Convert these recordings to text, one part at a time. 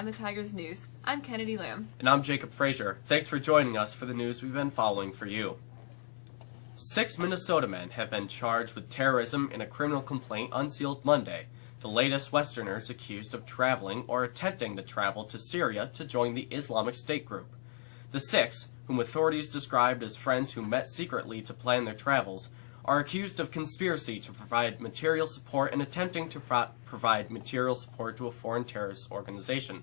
Behind the Tigers News. I'm Kennedy Lamb. And I'm Jacob Frazier. Thanks for joining us for the news we've been following for you. 6 Minnesota men have been charged with terrorism in a criminal complaint unsealed Monday, the latest Westerners accused of traveling or attempting to travel to Syria to join the Islamic State group. The 6, whom authorities described as friends who met secretly to plan their travels, are accused of conspiracy to provide material support and attempting to provide material support to a foreign terrorist organization.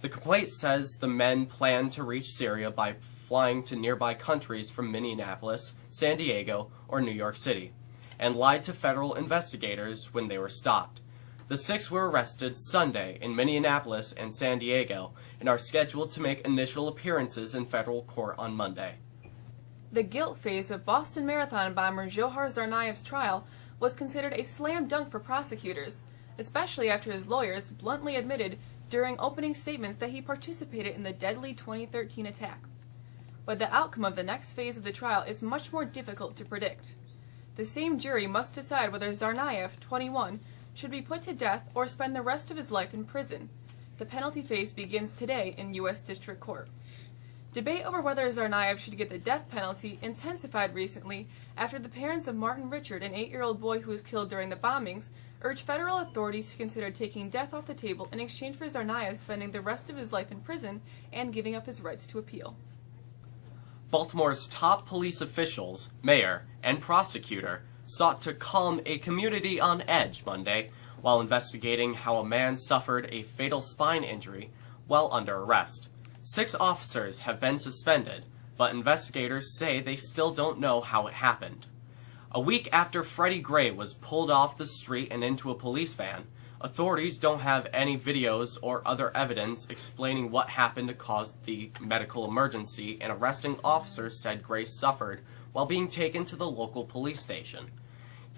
The complaint says the men planned to reach Syria by flying to nearby countries from Minneapolis, San Diego, or New York City, and lied to federal investigators when they were stopped. The 6 were arrested Sunday in Minneapolis and San Diego and are scheduled to make initial appearances in federal court on Monday. The guilt phase of Boston Marathon bomber Dzhokhar Tsarnaev's trial was considered a slam dunk for prosecutors, especially after his lawyers bluntly admitted during opening statements that he participated in the deadly 2013 attack. But the outcome of the next phase of the trial is much more difficult to predict. The same jury must decide whether Tsarnaev, 21, should be put to death or spend the rest of his life in prison. The penalty phase begins today in U.S. District Court. Debate over whether Tsarnaev should get the death penalty intensified recently after the parents of Martin Richard, an 8-year-old boy who was killed during the bombings, urged federal authorities to consider taking death off the table in exchange for Tsarnaev spending the rest of his life in prison and giving up his rights to appeal. Baltimore's top police officials, mayor, and prosecutor sought to calm a community on edge Monday while investigating how a man suffered a fatal spine injury while under arrest. 6 officers have been suspended, but investigators say they still don't know how it happened. A week after Freddie Gray was pulled off the street and into a police van, authorities don't have any videos or other evidence explaining what happened to cause the medical emergency, and arresting officers said Gray suffered while being taken to the local police station.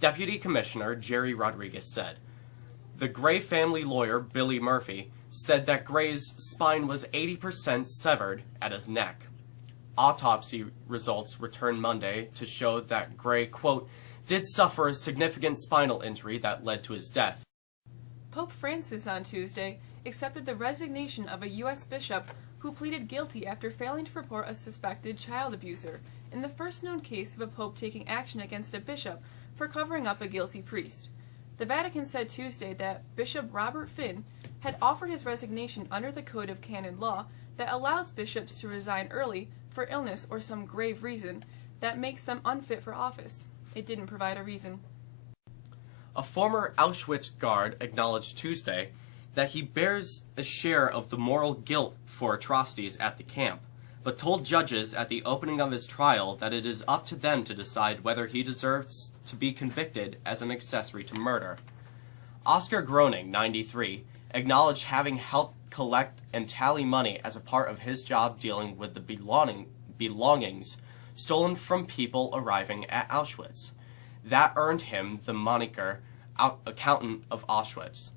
Deputy Commissioner Jerry Rodriguez said. The Gray family lawyer, Billy Murphy, said that Gray's spine was 80% severed at his neck. Autopsy results returned Monday to show that Gray, quote, did suffer a significant spinal injury that led to his death. Pope Francis on Tuesday accepted the resignation of a U.S. bishop who pleaded guilty after failing to report a suspected child abuser in the first known case of a pope taking action against a bishop for covering up a guilty priest. The Vatican said Tuesday that Bishop Robert Finn had offered his resignation under the Code of Canon Law that allows bishops to resign early for illness or some grave reason that makes them unfit for office. It didn't provide a reason. A former Auschwitz guard acknowledged Tuesday that he bears a share of the moral guilt for atrocities at the camp, but told judges at the opening of his trial that it is up to them to decide whether he deserves to be convicted as an accessory to murder. Oscar Groening, 93, acknowledged having helped collect and tally money as a part of his job dealing with the belongings stolen from people arriving at Auschwitz. That earned him the moniker Accountant of Auschwitz.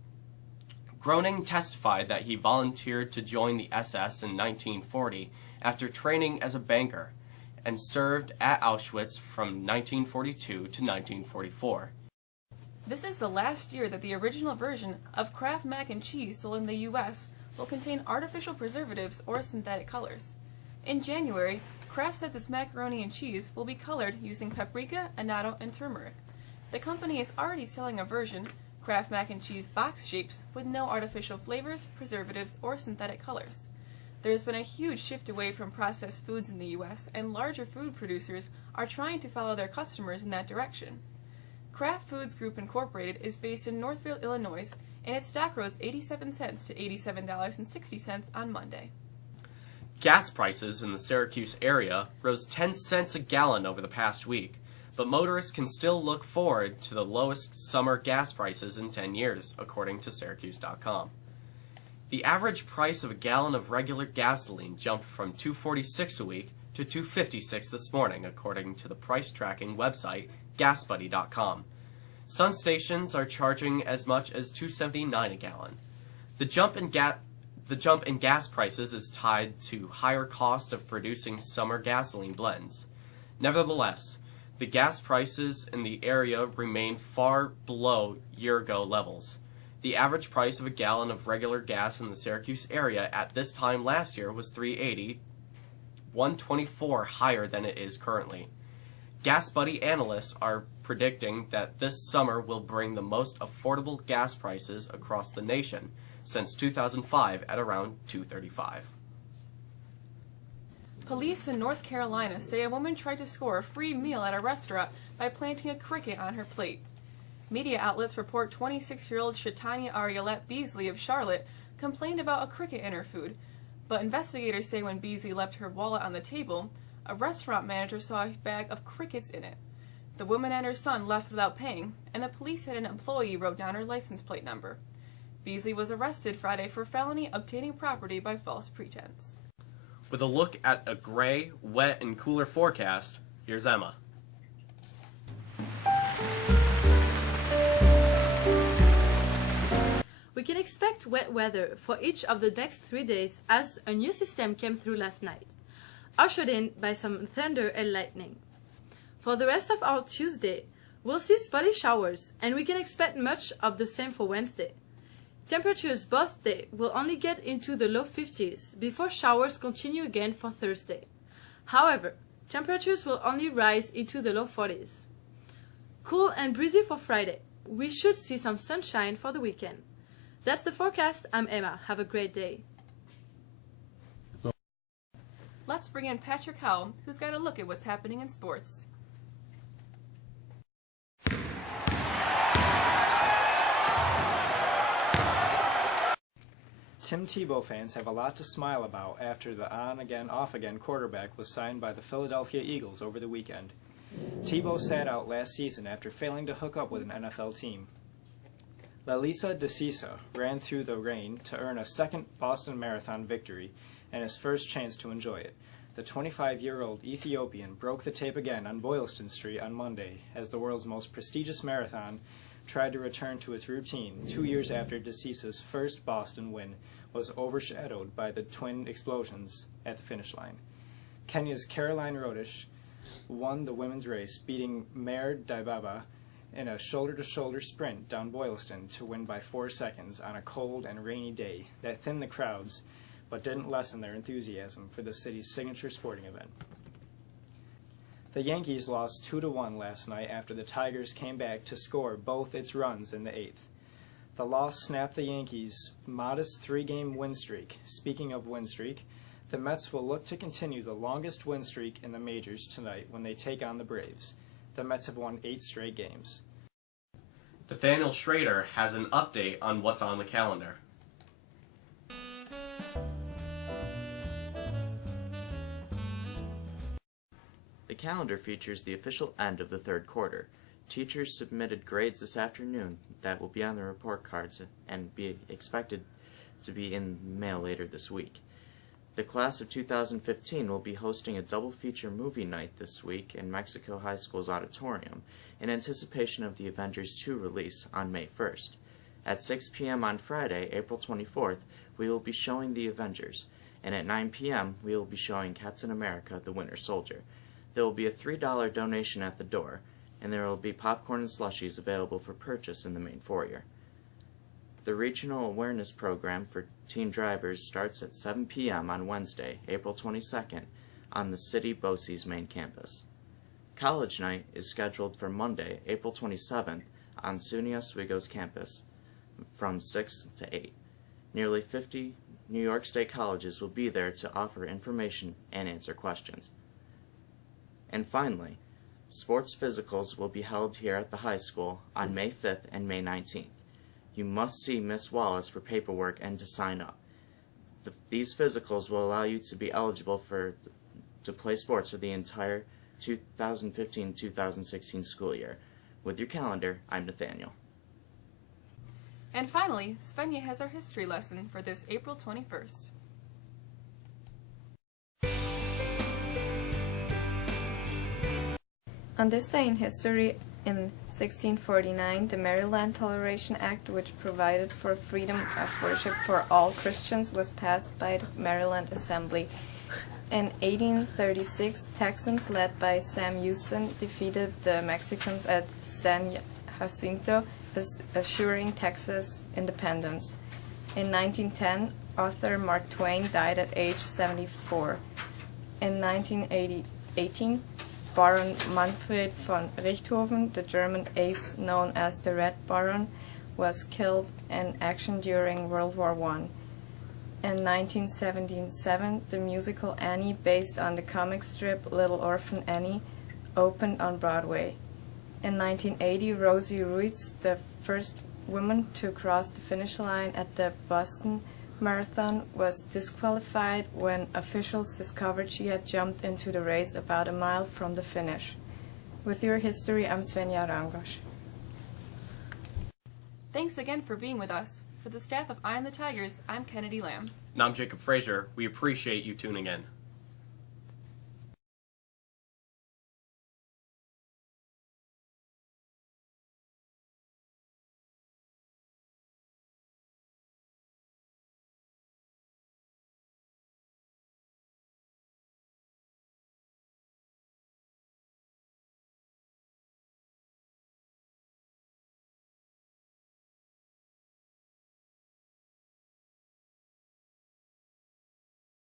Groening testified that he volunteered to join the SS in 1940 after training as a banker, and served at Auschwitz from 1942 to 1944. This is the last year that the original version of Kraft Mac and Cheese sold in the U.S. will contain artificial preservatives or synthetic colors. In January, Kraft says its macaroni and cheese will be colored using paprika, annatto, and turmeric. The company is already selling a version, Kraft Mac and Cheese box shapes, with no artificial flavors, preservatives, or synthetic colors. There has been a huge shift away from processed foods in the U.S., and larger food producers are trying to follow their customers in that direction. Kraft Foods Group Incorporated is based in Northville, Illinois, and its stock rose 87 cents to $87.60 on Monday. Gas prices in the Syracuse area rose 10 cents a gallon over the past week, but motorists can still look forward to the lowest summer gas prices in 10 years, according to Syracuse.com. The average price of a gallon of regular gasoline jumped from $2.46 a week to $2.56 this morning, according to the price tracking website GasBuddy.com. Some stations are charging as much as $2.79 a gallon. The jump in gas prices is tied to higher cost of producing summer gasoline blends. Nevertheless, the gas prices in the area remain far below year-ago levels. The average price of a gallon of regular gas in the Syracuse area at this time last year was $3.80, $1.24 higher than it is currently. Gas Buddy analysts are predicting that this summer will bring the most affordable gas prices across the nation since 2005 at around $2.35. Police in North Carolina say a woman tried to score a free meal at a restaurant by planting a cricket on her plate. Media outlets report 26-year-old Shatanya Arielette Beasley of Charlotte complained about a cricket in her food, but investigators say when Beasley left her wallet on the table, a restaurant manager saw a bag of crickets in it. The woman and her son left without paying, and the police said an employee wrote down her license plate number. Beasley was arrested Friday for felony obtaining property by false pretense. With a look at a gray, wet, and cooler forecast, here's Emma. We can expect wet weather for each of the next 3 days as a new system came through last night, ushered in by some thunder and lightning. For the rest of our Tuesday, we'll see spotty showers, and we can expect much of the same for Wednesday. Temperatures both days will only get into the low 50s before showers continue again for Thursday. However, temperatures will only rise into the low 40s. Cool and breezy for Friday. We should see some sunshine for the weekend. That's the forecast. I'm Emma. Have a great day. Let's bring in Patrick Howell, who's got a look at what's happening in sports. Tim Tebow fans have a lot to smile about after the on-again, off-again quarterback was signed by the Philadelphia Eagles over the weekend. Tebow sat out last season after failing to hook up with an NFL team. Lalisa DeCisa ran through the rain to earn a second Boston Marathon victory and his first chance to enjoy it. The 25-year-old Ethiopian broke the tape again on Boylston Street on Monday as the world's most prestigious marathon tried to return to its routine 2 years after DeCisa's first Boston win was overshadowed by the twin explosions at the finish line. Kenya's Caroline Rodish won the women's race, beating Mare Dibaba in a shoulder-to-shoulder sprint down Boylston to win by 4 seconds on a cold and rainy day that thinned the crowds but didn't lessen their enthusiasm for the city's signature sporting event. The Yankees lost 2-1 last night after the Tigers came back to score both its runs in the 8th. The loss snapped the Yankees' modest 3-game win streak. Speaking of win streak, the Mets will look to continue the longest win streak in the majors tonight when they take on the Braves. The Mets have won 8 straight games. Nathaniel Schrader has an update on what's on the calendar. The calendar features the official end of the third quarter. Teachers submitted grades this afternoon that will be on the report cards and be expected to be in mail later this week. The class of 2015 will be hosting a double feature movie night this week in Mexico High School's auditorium in anticipation of the Avengers 2 release on May 1st. At 6 p.m. on Friday, April 24th, we will be showing The Avengers, and at 9 p.m. we will be showing Captain America: The Winter Soldier. There will be a $3 donation at the door, and there will be popcorn and slushies available for purchase in the main foyer. The Regional Awareness Program for Teen Drivers starts at 7 p.m. on Wednesday, April 22nd, on the City BOCES main campus. College Night is scheduled for Monday, April 27th, on SUNY Oswego's campus from 6 to 8. Nearly 50 New York State colleges will be there to offer information and answer questions. And finally, sports physicals will be held here at the high school on May 5th and May 19th. You must see Miss Wallace for paperwork and to sign up. These physicals will allow you to be eligible to play sports for the entire 2015-2016 school year. With your calendar, I'm Nathaniel. And finally, Svenja has our history lesson for this April 21st. On this day in history, in 1649, the Maryland Toleration Act, which provided for freedom of worship for all Christians, was passed by the Maryland Assembly. In 1836, Texans led by Sam Houston defeated the Mexicans at San Jacinto, assuring Texas independence. In 1910, author Mark Twain died at age 74. In 1918, Baron Manfred von Richthofen, the German ace known as the Red Baron, was killed in action during World War I. In 1977, the musical Annie, based on the comic strip Little Orphan Annie, opened on Broadway. In 1980, Rosie Ruiz, the first woman to cross the finish line at the Boston Marathon, was disqualified when officials discovered she had jumped into the race about a mile from the finish. With your history, I'm Svenja Ramgosh. Thanks again for being with us. For the staff of Eye on the Tigers, I'm Kennedy Lamb. And I'm Jacob Frazier. We appreciate you tuning in.